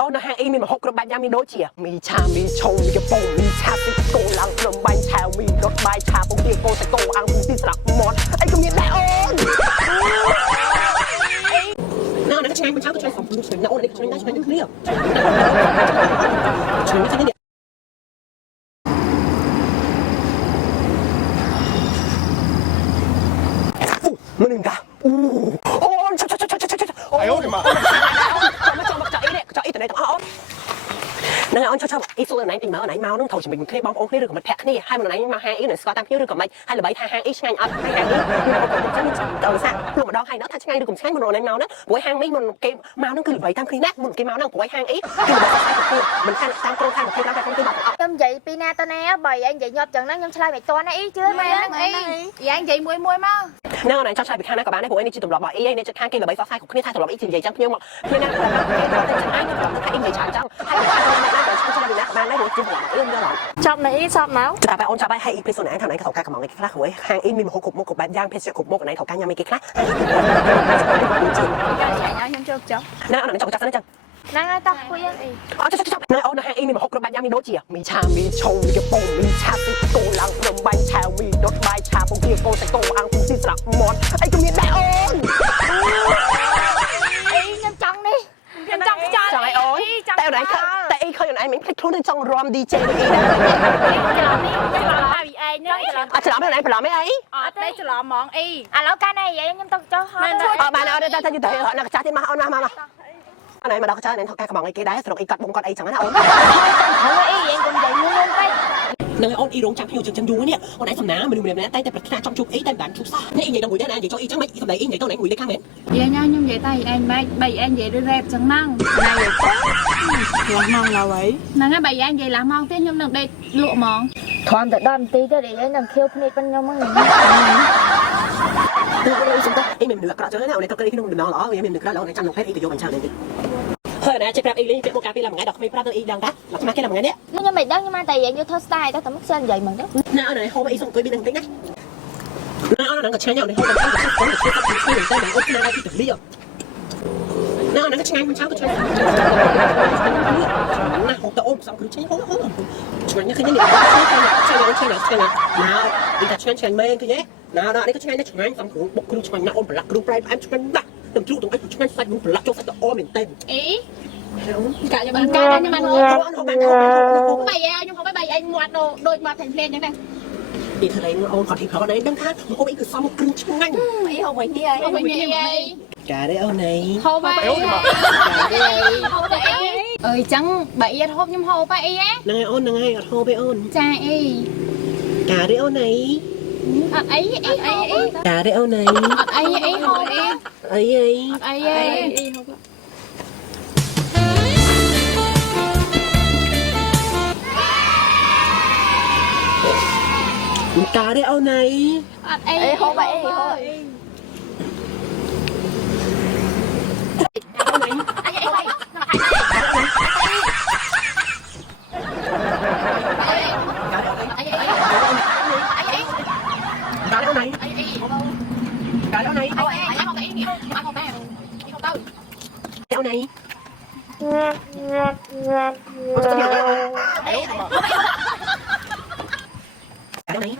អូននៅហាងអ៊ីមានមហូបគ្រប់បែបយ៉ាងមានដូចជាមីឆាមីឆុងមីកាប៉ុងមីឆាស៊ីកូឡើងព្រំបាញ់ឆាវមីរត់បាយឆាពងទាកូសាច់គោអាំងពុំទីស្រាប់មាត់អីក៏មានដែរអូនណ៎ឆ្ងាញ់មិនឆាក៏ឆ្ងាញ់សំខ្លួនឆ្ងាញ់ណាអូននេះឆ្ងាញ់ណាស់ឆ្ងាញ់ដូចគ្នាឆ្ងាញ់ឆ្ងាញ់នេះមិននឹងកាអូនឆា哎呦我的妈！នឹងអូនឆាអ៊ីសួរណៃទីមកណៃមកនឹងថោជំនាញគ្នាបងប្អូនគ្នាឬក៏មិត្តភក្តិគ្នាហើយមកណៃមកហាងអ៊ីនឹងស្គាល់តាមគ្នាឬក៏មិនហើយល្បីថាហាងអ៊ីឆ្ងាញ់អត់ហើយហាងអ៊ីទៅសាក់ព្រោះម្ដងហើយនោះថាឆ្ងាញ់ឬក៏ឆ្ងាញ់មកណៃមកណាព្រោះហាងនេះមុនគេមកនឹងគឺល្បីតាមគ្នាណាមុនគេមកនឹងព្រោះហាងអ៊ីគឺល្បីតាមគ្នាមិនខានតាមក្រុមខាងប្រភេទណាតែខ្ញុំខ្ញុំនិយាយពីណាទៅណាបើឯងនិយាយញាប់ចឹងហ្នឹងខ្ញុំឆ្លើយមិនទាន់អ៊ីជឿមែនហ្នឹងអ៊ីឯងនិយាយមួយមកណ៎ណៃចង់ឆ្លើយពីខាងណាក៏បានដែរព្រោះឯងនេះជាទម្លាប់របស់អ៊ីឯងនេះចិត្តខាងគេល្បីសោះស្អាយគ្រប់គ្នាថាទម្លាប់អ៊ីជានិយាយចឹងខ្ញុំមកគ្នាណាគេទៅចឹងឯងខ្ញុំថាអ៊ីនិយាយច្រើនចឹងហើយបានដែរជាទម្លាប់អ៊ីយកដល់ចាប់នៅអ៊ីចាប់មកចាប់អូនចាប់ឲ្យអ៊ីពីសូនឯងថាណៃเขาការកំងឯខ្លះហើយហាងអ៊ីមានមហូបគ្រប់មុខគ្រប់បែបយ៉ាងភេសជ្ជៈគ្រប់មុខណៃเขาការញ៉ាំឯគេខ្លះខ្ញុំចូលចុះណ៎អូនចង់ចាប់ហ្នឹងចឹងហ្នឹងហើយតោះគួយអីអូចាប់ណែអូននៅហាងអ៊ីមានមហូបគ្រប់បែបយ៉ាងមានដូចជាមីឆាមីឆុងមីកាប៉ុងមីឆាស៊ីកូឡើងព្រំបាញ់ឆាវមីដុតបាយឆាពងទាកូសាច់គោអាំងពុំទីស្រាប់មាត់អីក៏មានដែរអូនអីខ្ញុំចង់នេះខ្ញុំចង់ខ្យល់ចង់ឲ្យអូនតែអូនឯងតែអីឃើញអូនឯងមិនភ្លេចខ្លួនទៅចង់រំ DJ នេះដែរច្រឡំនេះច្រឡំហើយឯងហ្នឹងច្រឡំអូនឯងច្រឡំអីអត់ទេច្រឡំហ្មងអីឥឡូវកាលណាឯងខ្ញុំទៅចុះហើយបានអត់តែយូរទៅណាកាចាស់ទៀតមកអូនមកអនឯងមកដល់ចាស់ឯងថកការកំងអីគេដែរស្រុកអីកាត់បងកាត់អីចឹងណាអូនហើយអីឯងកុំនិយាយលឿនពេកនឹងអូនអ៊ីរងចាំភីវចឹងយូរនេះអូនឯងសំណាមនុស្សម្នាក់តែប្រាថ្នាចង់ជួបអីតែមិនបានជួបសោះនេះអ៊ីនិយាយដល់មួយដែរណានិយាយចូលអ៊ីចឹងមិនសម្ដីអ៊ីនិយាយទៅណៃមួយលេខខាងមែនយាយខ្ញុំនិយាយតែឯងម៉េចបីឯងនិយាយរឿងរ៉េបចឹងហ្នឹងណាយទៅឡាស់ម៉ោងឡើយហ្នឹងហើយបីឯងនិយាយឡាស់ម៉ោងទៀតខ្ញុំនឹងដេកលក់ហ្មងធំតែ10នាទីទៀតឯងនឹងខៀវភ្នែកប៉ុនខ្ញុំហ្នឹងទូទៅសុំទៅអ៊ីមានមនុស្សអាក្រក់ចឹងណាអូនឯងទៅគេក្នុងដំណងល្អវាមានមនុស្សក្រក់ល្អអូនឯងចាំក្នុងភេទអ៊ីទៅយកបញ្ឆៅនេះហើយណាជិះប្រាប់អ៊ីលេងពាក្យមកកាពីឡាមួយថ្ងៃដល់ក្មេងប្រាប់ទៅអ៊ីដឹងតាដល់ខ្មែរគេឡាមួយថ្ងៃនេះខ្ញុំមិនដឹងខ្ញុំតែយើងយកធ្វើ style តែមកសិននិយាយហ្មងទៅណាអូនឯងហូបអ៊ីសុំអង្គុយពីនឹងតិចណាណាអូនហ្នឹងក៏ឆ្ងាញ់អូនឯងហូបទៅទៅទៅទៅទៅអូនណាទីទលីណាអូនហ្នឹងឆ្ងាញ់មិនឆៅក៏ឆ្ងាញ់ណាហូបទៅអូនសំគ្រូឆ្ងាញ់ហូបឆ្ងាញ់ណាឃើញនេះឆ្ងាញ់ណាអ៊ីថាឆ្ងាញ់មែនឃើញទេណានេះក៏ឆ្ងាញ់ដែរឆ្ងាញ់សំគ្រូបុកគ្រូឆ្ងាញ់ណាអូនប្រឡាក់គ្រូប្រៃផ្អែមឆ្ងាញ់ណាស់ទាំងជ្រូកទាំងអីឆ្ងាញ់សាច់នោះប្រឡាក់ចូលសាច់ទៅអមែនទេអីកាខ្ញុំបានខ្ញុំបានហូបបីខ្ញុំហូបបីឯងមាត់ដូចមាត់ភ្លេងចឹងដែរអ៊ីធ្វើអីអូនគាត់ទីប្រអីដឹងថាហូបអីគឺសមគ្រឿងឆ្ងាញ់អីហូបវិញនេះហូបវិញនេះអីកាទេអូនឯងហូបអីហូបទៅអីអើយចឹងបើអ៊ីអត់ហូបខ្ញុំហូបអីហ្នឹងហើយអូនហ្នឹងហើយអត់ហូបទេអូនចាអីកាទេអូនឯងអត់អីកាទេអូនឯងអត់អីហូបអីអត់អីហូបកាទេអូនឯងអត់អីហូបអីហូបDạo này Dạo này